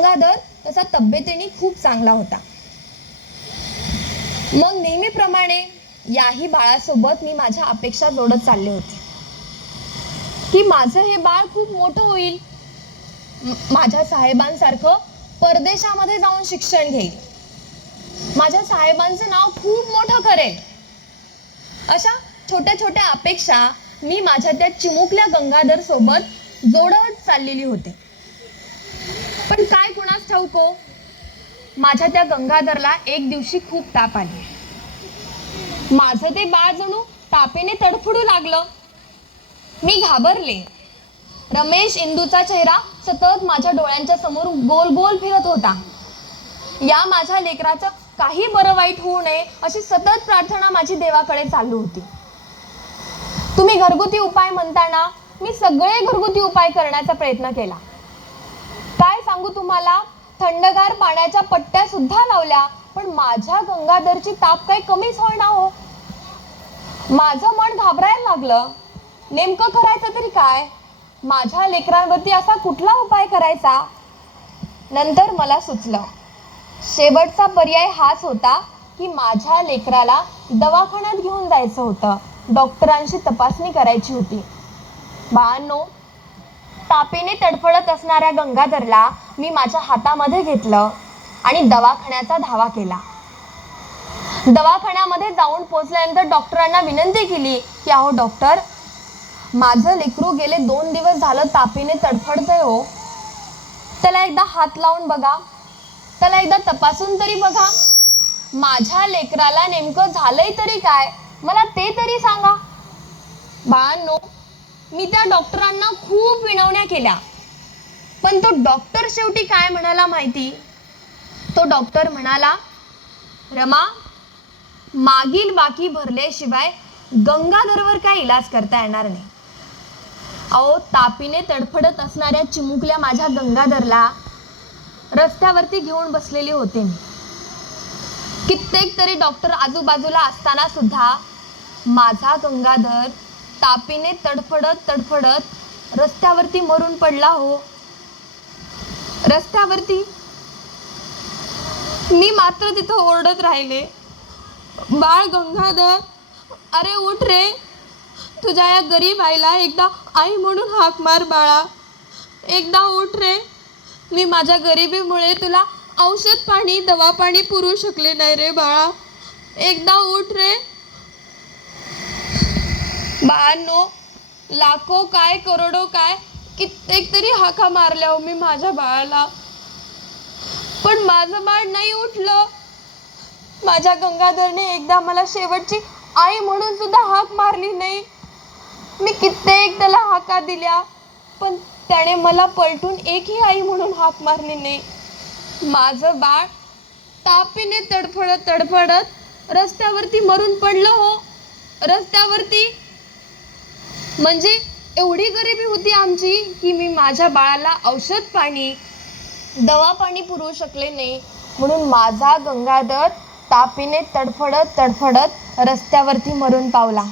गंगाधर तसा तब्येतीने खूप चांगला होता. मग नेहमीप्रमाणे याही बाळासोबत मी माझ्या अपेक्षा जोडत चालले होते. की माझं हे बाळ खूप मोठं होईल. माझ्या साहेबांसारखं परदेशामध्ये जाऊन शिक्षण घेईल. माझ्या साहेबांचं नाव खूप मोठं करेल. अशा छोट्या छोट्या अपेक्षा मी माझ्या त्या चिमुकल्या गंगाधर सोबत जोडत चाललेली होते. पण काय कुणास ठाऊको हो? माझ्या त्या गंगाधरला एक दिवशी खूप ताप आली. माझं ते बाळ जणू तापेने तडफडू लागलं. मी घाबरले. रमेश इंदूचा चेहरा सतत माझ्या डोळ्यांच्या समोर गोल गोल फिरत होता. या माझ्या लेकराचं काही बरं वाईट होऊ नये अशी सतत प्रार्थना माझी देवाकडे चालू होती. तुम्ही घरगुती उपाय म्हणताना मी सगळे घरगुती उपाय करण्याचा प्रयत्न केला. काय सांगू तुम्हाला? थंडगार पाण्याच्या पट्ट्या सुद्धा लावल्या पण माझ्या गंगाधरची ताप काही कमीच होईना हो. माझं मन घाबरायला लागलं. नेमकं करायचं तरी काय? माझ्या लेकरांवरती असा कुठला उपाय करायचा? नंतर मला सुचलं. शेवटचा पर्याय हाच होता की माझ्या लेकराला दवाखान्यात घेऊन जायचं होतं. डॉक्टरांशी तपासणी करायची होती. बाळांनो तापेने तडफडत असणाऱ्या गंगाधरला मी माझ्या हातामध्ये घेतलं आणि दवाखान्याचा धावा केला. दवाखान्यामध्ये जाऊन पोचल्यानंतर डॉक्टरांना विनंती केली की अहो डॉक्टर माझं लेकरू गेले दोन दिवस झालं तापेने तडफडतंय हो. त्याला एकदा हात लावून बघा. त्याला एकदा तपासून तरी बघा. माझ्या लेकराला नेमकं झालंय तरी काय? मला ते तरी सांगा. बाळांनो मी त्या डॉक्टरांना खूप विनवण्या केल्या. पण तो डॉक्टर शेवटी काय म्हणाला माहिती? तो डॉक्टर म्हणाला रमा मागील बाकी भरल्याशिवाय गंगाधरवर काय इलाज करता येणार नाही? अहो तापीने तडफडत असणाऱ्या चिमुकल्या माझ्या गंगाधरला रस्त्यावरती घेऊन बसलेले होते मी. कित्येक तरी डॉक्टर आजूबाजूला असताना सुद्धा माझा गंगाधर तापीने तडफडत तडफडत रस्त्यावरती मरून पडला हो. रस्त्यावरती मी मात्र तिथं ओरडत राहिले. बाळ गंगाधर अरे उठ रे. तुझ्या या गरीब आईला एकदा आई म्हणून हाक मार बाळा. एकदा उठ रे. मी माझ्या गरिबीमुळे तुला औषध पाणी दवा पाणी पुरू शकले नाही रे बाळा. एकदा उठ रे. बाळांनो लाखो काय करोडो काय कित्येक तरी हाका मारल्या हो मी माझ्या बाळाला. पण माझं बाळ नाही उठलं. माझ्या गंगाधरने एकदा मला शेवटची आई म्हणून सुद्धा हाक मारली नाही. मी कित्येक त्याला हाका दिल्या पण त्याने मला पलटून एकही आई म्हणून हाक मारली नाही. माझं बाळ तापीने तडफडत तडफडत रस्त्यावरती मरून पडलं हो. रस्त्यावरती म्हणजे एवढी गरिबी होती आमची की मी माझ्या बाळाला औषध पाणी दवा पाणी पुरवू शकले नाही. म्हणून माझा गंगाधर तापीने तडफडत तडफडत रस्त्यावरती मरून पावला.